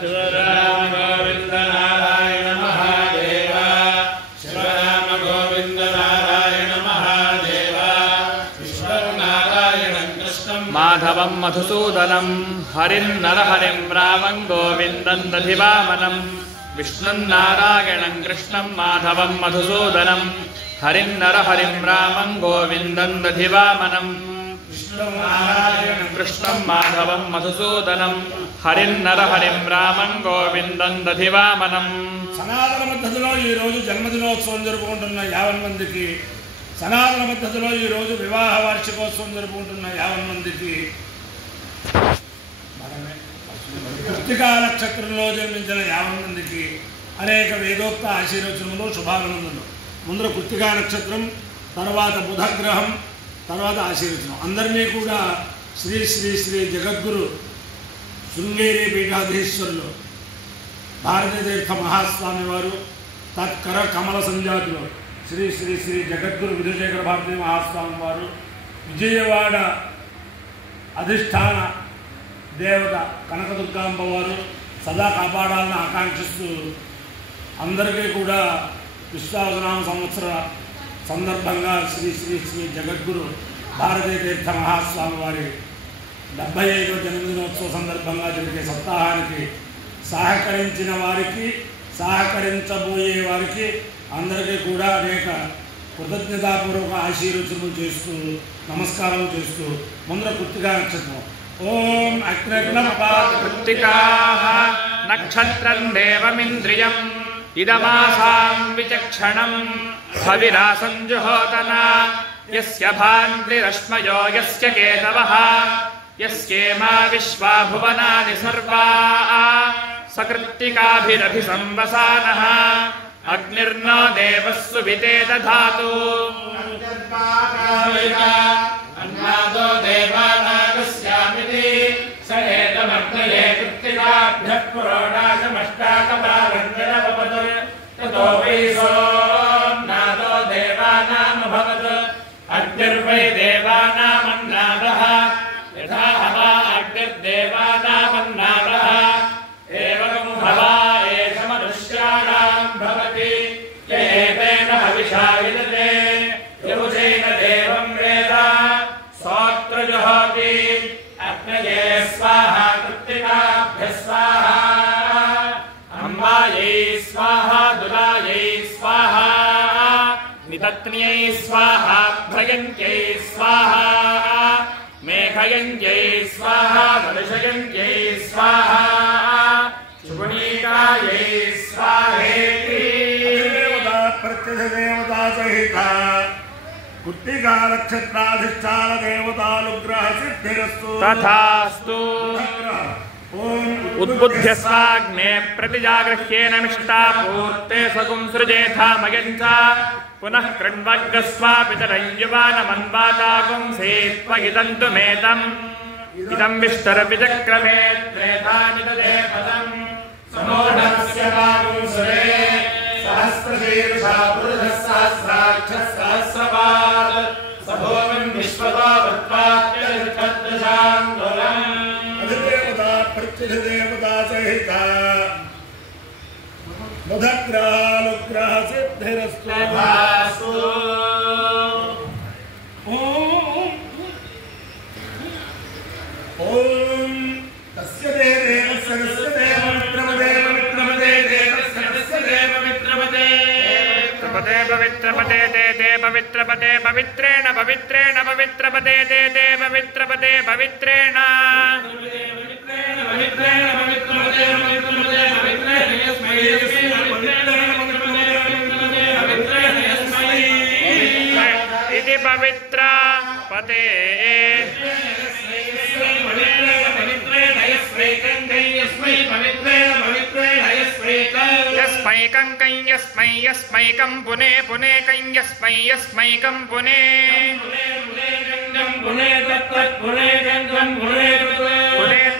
शिवराम गोविंद नारायण महादेव शिवराम गोविंद नारायण महादेव विष्णुनारायणं कृष्णं माधवं मधुसूदनं हरिं नरहरिं रामं गोविन्दं दधिवामनं विष्णुनारायणं कृष्णं माधवं मधुसूदनं हरिं नरहरिं रामं गोविन्दं दधिवामनं कृष्णं माधवं मधुसूदनं हरिं नरहरिं रामं गोविन्दं दधिवामनं। సనాతన పద్ధతిలో ఈ రోజు జన్మదినోత్సవం జరుపుకుంటున్న 50 మందికి, సనాతన పద్ధతిలో ఈ రోజు వివాహ వార్షికోత్సవం జరుపుకుంటున్న 50 మందికి, కృత్తికా నక్షత్రంలో జన్మించిన 50 మందికి అనేక వేదోక్త ఆశీర్వచనములు శుభాభినందనలు. ముందర కృత్తికా నక్షత్రం, తర్వాత బుధగ్రహం, తర్వాత ఆశీర్వచనం. అందరినీ కూడా శ్రీ శ్రీ శ్రీ జగద్గురు శృంగేరి పీఠాధీశ్వరులు భారతీతీర్థ మహాస్వామి వారు తత్కర కమల సంజాతులు శ్రీ శ్రీ శ్రీ జగద్గురు విధుశేఖర భారతీ మహాస్వామి వారు విజయవాడ అధిష్టాన దేవత కనకదుర్గాంబ వారు సదా కాపాడాలని ఆకాంక్షిస్తూ అందరికీ కూడా విశ్వావసనామ సంవత్సర సందర్భంగా శ్రీ శ్రీ శ్రీ జగద్గురు భారతీతీర్థ మహాస్వామి వారి 75వ జన్మదినోత్సవ సందర్భంగా జరిగే సప్తాహానికి సహకరించిన వారికి, సహకరించబోయే వారికి అందరికీ కూడా అనేక కృతజ్ఞతాపూర్వక ఆశీర్వచనలు చేస్తూ నమస్కారం చేస్తూ ముందర కృత్తికా నక్షత్రం. ఓం కృత్తికా నక్షత్రం దేవమింద్రియం ఇదమాసాం విచక్షణం సవిరాసంజుహోతన యస్య భాంతిరశ్మయో యస్య కేతవః యస్యేమా విశ్వా భువనాని సర్వా సకృత్తికాభిరభిసంవసానః అగ్నిర్నో దేవస్సు వితే దధాతు అన్నాదో దేవానాగస్యామితి స ఏతమగ్నయే కృత్తికాభ్యః పురోడాశమష్టాకపాలంజనవపత్ తతో వై సోన్నాదో దేవానామభవత్ అగ్నిర్వై దేవానామన్నాదః యథా హవా అగ్నిర్దేవానామన్నాదః ఏవం హవా ఏష మనుష్యాణాం భవతి ఏతేన హవిషా యజతే యముచైన దేవం వేద సోత్ర జుహోతి అగ్నయే స్వాహా కృత్తికాభ్యః స్వాహా అంబాయై స్వాహా దురాయై స్వాహా నితత్న్యై స్వాహా భ్రయంత్యై స్వాహా మేఘయంత్యై స్వాహా మనుషయంత్యై స్వాహా శుభనీకాయై స్వాహేతి. ప్రత్యదేవతా సహిత కృత్తికా నక్షత్రాధిష్టాన దేవతానుగ్రహ సిద్ధిరస్తు తథాస్తు. ఉద్బుద్ధ్యస్వాగ్నే ప్రతిజాగృహ్యేన మిష్టా పూర్తే సగుం సృజేథామయం చ పునః కృణ్వగ్గస్వాపితరం యువానమన్వాతాగుం సేత్వగిదంతు మేతం ఇదం విష్టరవిచక్రమే త్రేధాని దదే పదం సమోఢస్య వాగుం సురే సహస్రశీర్షా పురుషः సహస్రాక్షः సహస్రపాద్ సభోమిం విశ్వతో వృత్వాప్యధిష్ఠద్దశాంగులం. ప్రత్యదేవతా సహిత బుధగ్రహానుగ్రహ సిద్ధిరస్తు. ఓం తస్య దేవస్య తస్య దేవ విక్రమదే విక్రమదే దేవస్య తస్య దేవ విక్రమదే పవిత్రపదే పవిత్రపదే తే తే పవిత్రపదే పవిత్రేణ పవిత్రేణ పవిత్రపదే తే తే పవిత్రపదే పవిత్రేణ ఇది పవిత్ర పదే యస్మైకం యస్మై యస్మైకం పునే పునే కం యస్మై యస్మైకం పునే పునే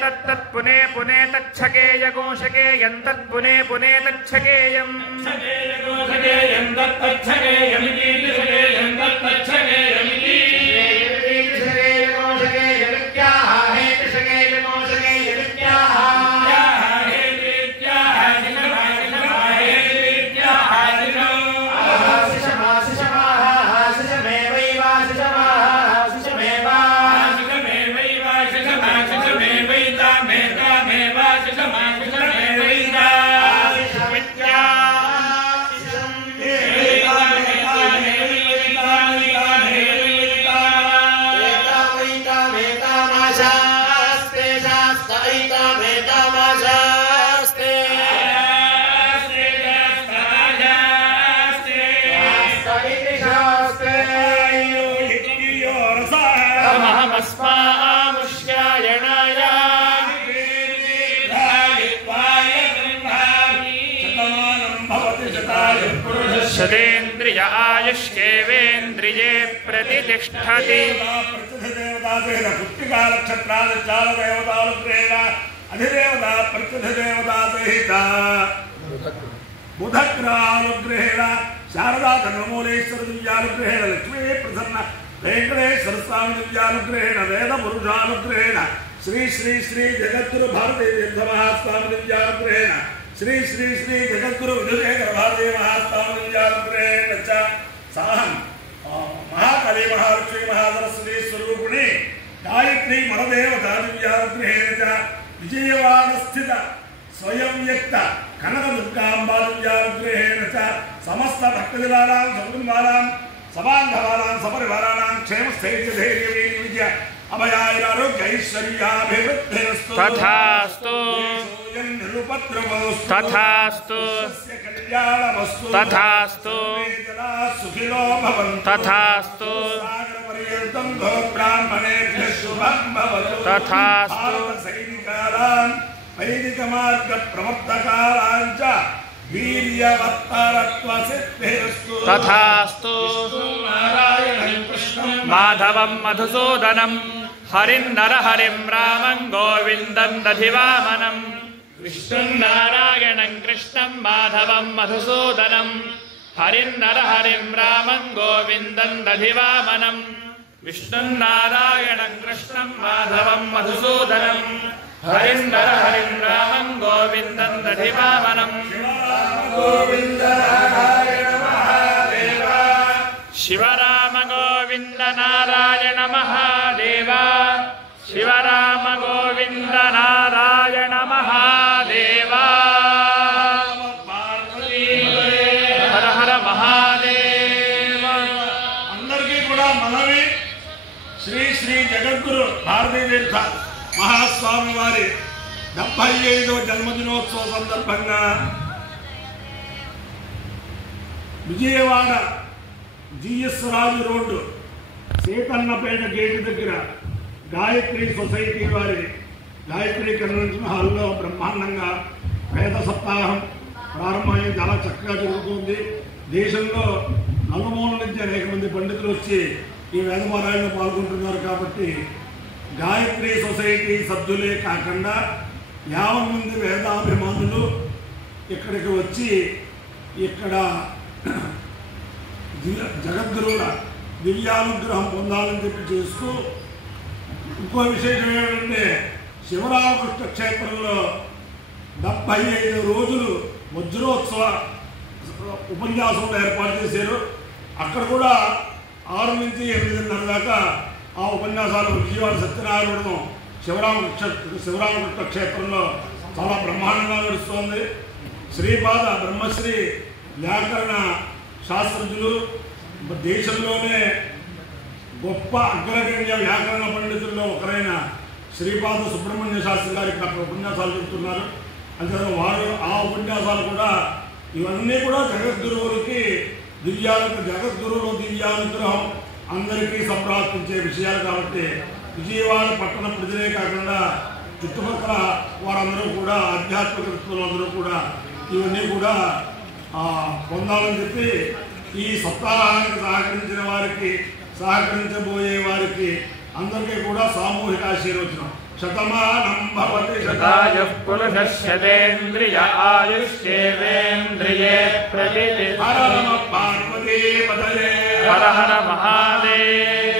తత్తత్ పునే పునే తచ్చకేయ గోషకేయం తత్ పునే పునే తచ్చకేయం तस्मामुष्यायणाय शतेन्द्रिय आयुष्येवेन्द्रिये प्रतिष्ठति अधिदेवता प्रत्यधिदेवता सहित बुधग्रहानुग्रहेण शारदा चन्द्रमौलेश्वर दिव्यानुग्रहेण लक्ष्मी प्रसन्न वेंकटेश्वर स्वामी दिव्यानुग्रहेण वेद पुरुषानुग्रहेण श्री श्री श्री जगद्गुरु भारती तीर्थ महास्वामी दिव्यानुग्रहेण श्री श्री श्री जगद्गुरु विधुशेखर भारती महास्वामी दिव्यानुग्रहेण च साहं महाकाली महालक्ष्मी महासरस्वती स्वरूपिणी गायत्री मनदेवता दिव्यानुग्रहेण च विजयवाड़ स्थित स्वयं व्यक्त कनक दुर्गांबा दिव्यानुग्रहेण च समस्त भक्तजनानां सकुटुंबानां सबान्धवानां सपरिवाराणां क्षेम स्थैर्य धैर्य वीर्य विद्या अभयारोग्य ऐश्वर्याभिवृद्धिरस्तु तथास्तु तथास्तु तथास्तु सुखिनो भवन्तु तथास्तु पर्यन्तं ब्राह्मणेभ्यः शुभं भवतु तथास्तु सैनिकानां वैदिक मार्ग प्रवर्तकानां च वीर्यवत्तरत्वसिद्धिरस्तु तथास्तु नारायणं कृष्णं माधवं मधुसूदनं हरिं नरहरिं रामं गोविन्दं दधिवामनं विष्णुं नारायणं कृष्णं माधवं मधुसूदनं हरिं नरहरिं रामं गोविन्दं दधिवामनं विष्णुं नारायणं कृष्णं माधवं मधुसूदनं हरिं नरहरिं रामं गोविन्दं दधिवामनं गोविन्द नारायण महादेव शिवराम गोविन्द नारायण महादेव शिवराम गोविन्द नारायण महादेव हर हर महादेव अंदरिकी कूडा मनवी श्री श्री जगद्गुरु भारती तीर्थ महास्वामी वारी 75వ जन्मदिनोत्सव संदर्भंगा విజయవాడ జిఎస్ రాజు రోడ్డు సేతన్నపేట గేటు దగ్గర గాయత్రి సొసైటీ వారి గాయత్రి కన్వెన్షన్ హాల్లో బ్రహ్మాండంగా వేద సప్తాహం ప్రారంభమై చాలా చక్కగా జరుగుతుంది. దేశంలో నలుమూల నుంచి అనేక మంది పండితులు వచ్చి ఈ వేదపారాయణలో పాల్గొంటున్నారు. కాబట్టి గాయత్రి సొసైటీ సభ్యులే కాకుండా 50 మంది వేదాభిమానులు ఇక్కడికి వచ్చి ఇక్కడ జగద్గురువుల దివ్యానుగ్రహం పొందాలని చెప్పి చేస్తూ, ఇంకో విశేషం ఏమిటంటే శివరామకృష్ణ క్షేత్రంలో 75 రోజులు వజ్రోత్సవ ఉపన్యాసంలో ఏర్పాటు చేశారు. అక్కడ కూడా 6 నుంచి 8:30 దాకా ఆ ఉపన్యాసాలు విజయవాడ సత్యనారాయణం శివరామకృష్ణ క్షేత్రంలో చాలా బ్రహ్మాండంగా నడుస్తోంది. శ్రీపాద బ్రహ్మశ్రీ వ్యాకరణ శాస్త్రజ్ఞులు, దేశంలోనే గొప్ప అగ్రగణ్య వ్యాకరణ పండితుల్లో ఒకరైన శ్రీపాద సుబ్రహ్మణ్య శాస్త్రి గారికి అక్కడ ఉపన్యాసాలు చెబుతున్నారు. అంతే వారు ఆ ఉపన్యాసాలు కూడా ఇవన్నీ కూడా జగద్గురువులకి జగద్గురువుల దివ్యానుగ్రహం అందరికీ సంప్రాప్తించే విషయాలు. కాబట్టి విజయవాడ పట్టణ ప్రజలే కాకుండా చుట్టుపక్కల వారందరూ కూడా ఆధ్యాత్మిక వ్యక్తులందరూ కూడా ఇవన్నీ కూడా పొందాలని చెప్పి ఈ సప్తాహానికి సహకరించిన వారికి, సహకరించబోయే వారికి అందరికీ కూడా సామూహిక ఆశీర్వచనం. శతమానం భవతి శతాయుః పురుషः శతేంద్రియ ఆయుష్యేవేంద్రియే ప్రతిష్ఠతి. హర నమ పార్వతీపతయే హర హర మహాదేవ.